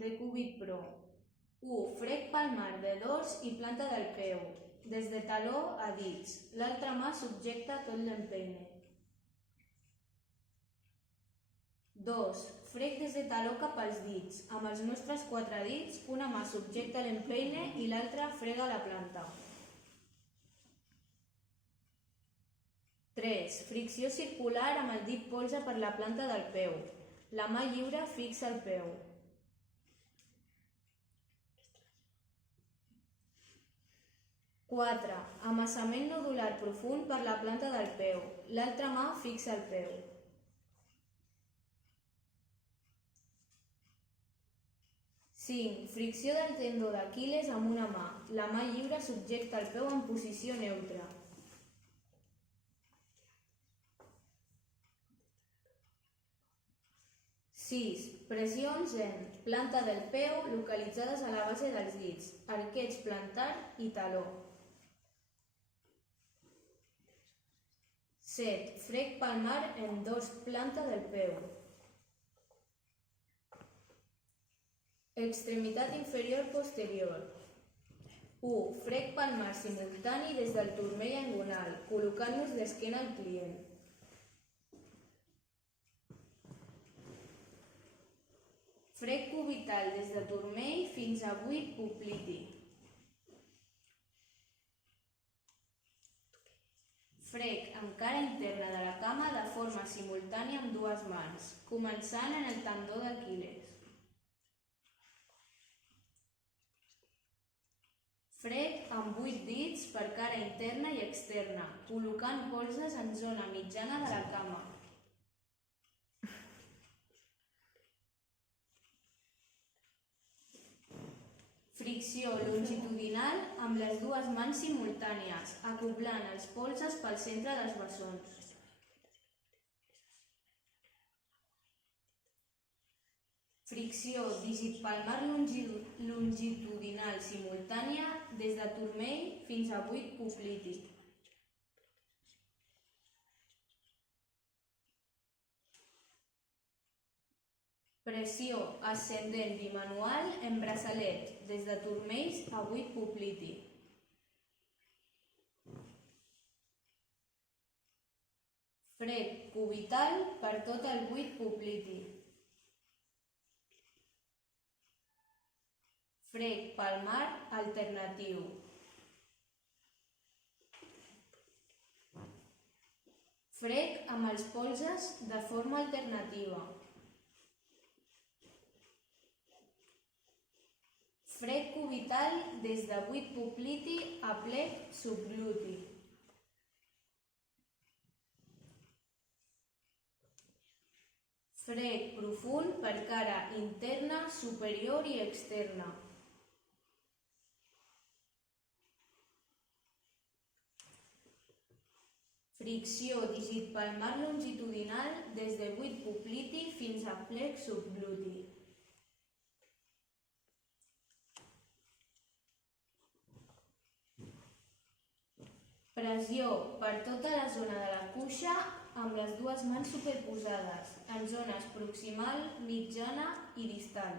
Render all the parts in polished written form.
de cúbit pro. 1. Frec palmar de dors i planta del peu, des de taló a dits. L'altra mà subjecta tot l'empeine. 2. Frec des de taló cap als dits. Amb els nostres 4 dits, una mà subjecta l'empeine i l'altra frega la planta. 3. Fricció circular amb el dit polze per la planta del peu. La mà lliure fixa el peu. 4. Amassament nodular profund per la planta del peu. L'altra mà fixa el peu. 5. Fricció del tendó d'Aquil·les amb una mà. La mà lliure subjecta el peu en posició neutra. 6. Pressions en planta del peu localitzades a la base dels dits, arqueig plantar i taló. 7. Frec palmar en dors planta del peu. Extremitat inferior posterior. 1. Frec palmar simultani des del turmell inguinal, col·locant-nos d'esquena al client. Frec cubital des de turmell fins a buit popliti. Frec amb cara interna de la cama de forma simultània amb dues mans, començant en el tendó d'Aquil·les. Frec amb 8 dits per cara interna i externa, col·locant polzes en zona mitjana de la cama. Fricció longitudinal amb les dues mans simultànies, acoblant els polzes pel centre dels bessons. Fricció dígit palmar longitudinal simultània des de turmell fins a buit popliti. Pressió ascendent bimanual en braçalet, des de turmells a buit popliti. Frec cubital per tot el buit popliti. Frec palmar alternatiu. Frec amb els polzes de forma alternativa. Frec cubital des de buit popliti a plec subgluti. Frec profund per cara interna, superior i externa. Fricció dígit palmar longitudinal des de buit popliti fins a plec subgluti. Pressió per tota la zona de la cuixa amb les dues mans superposades, en zones proximal, mitjana i distal.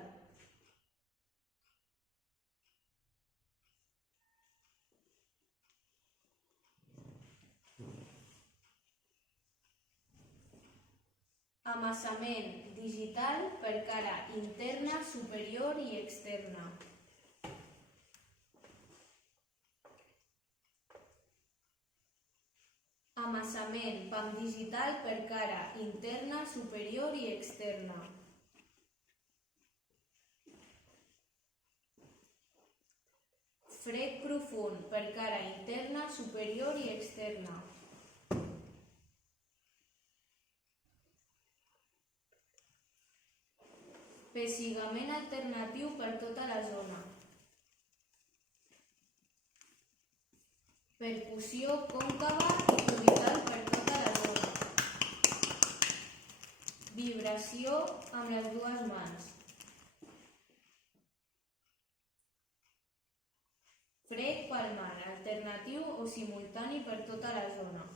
Amassament digital per cara interna, superior i externa. Amassament pam digital per cara interna, superior i externa. Frec profund per cara interna, superior i externa. Pessigament alternatiu per tota la zona. Percussió còncava i cubital per tota la zona. Vibració amb les dues mans. Frec palmar alternatiu o simultani per tota la zona.